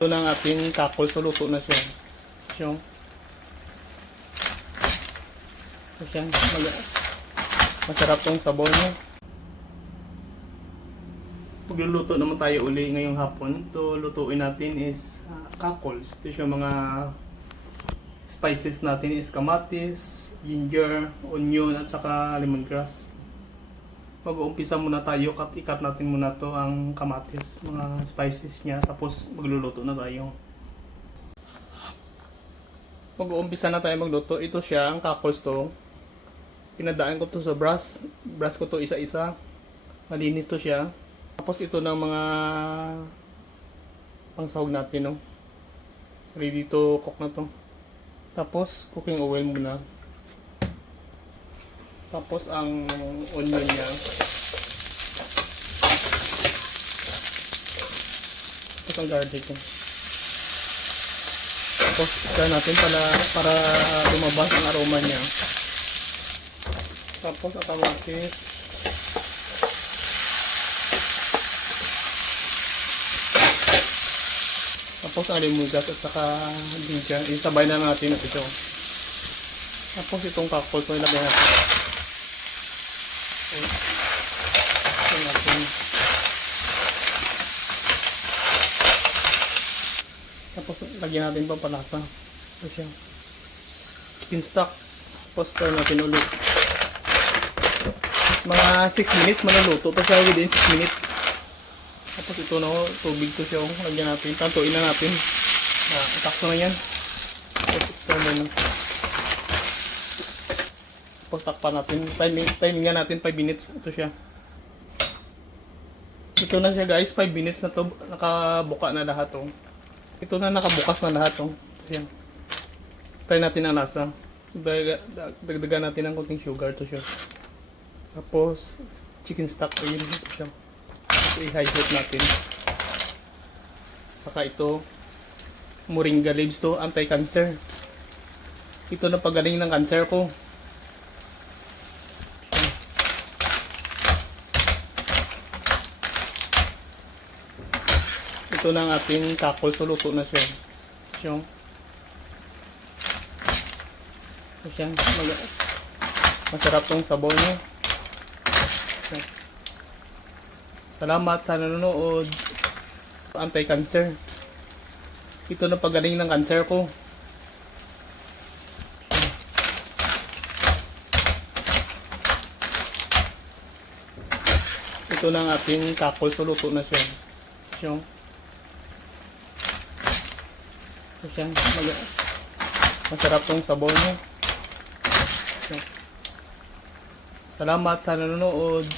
Ito na ang ating kakol. So, luto na siya. Masarap tong sabaw niya. Pagluluto naman tayo uli ngayong hapon. Ito lutuin natin is kakols. Ito siya mga spices natin is kamatis, ginger, onion at saka lemongrass. Mag-uumpisa muna tayo, ikat natin muna to ang kamatis, mga spices niya, tapos magluluto na tayo. Mag-uumpisa na tayo magluto. Ito siya, ang kakols to. Pinadaan ko to sa brush ko to isa-isa. Malinis to siya. Tapos ito ng mga pangsahog natin, no. Ready to cook na to. Tapos cooking oil muna. Tapos ang onion niya. Tapos ang garlic niya. Tapos stir natin para lumabas ang aroma niya. Tapos ang kamatis. Tapos ang lemongrass at saka ginger. Isabay na natin ito. Tapos itong kakol ko ilagay natin. Tapos lagyan natin pampalasa. Ito siya. Chicken stock. Tapos stir natin ulit. Mga 6 minutes maluluto. Tapos siya within 6 minutes. Tapos ito na tubig to siya. Lagyan natin. Tantuin na natin. Itakso na yan. Tapos stir na natin. Tapos takpan natin. Timing nga natin 5 minutes. Ito siya. Ito na siya guys. 5 minutes na to. Nakabuka na lahat to. Ito na nakabukas na lahat to. Ito siya. Try natin ang lasa. Dagdagan natin ng konting sugar to siya. Tapos chicken stock oil. Ito siya. Tapos i-hydrate natin. Saka ito moringa leaves to. Anti-cancer. Ito na pagaling ng cancer ko. Ito na ang ating kakol. So, luto na siya. Masarap tong sabaw niya. Salamat sa nanonood. Anti-cancer. Ito na pagaling ng cancer ko. Ito na ang ating kakol. So, luto na siya. Masarap tong sabaw niya. Salamat sa nanonood.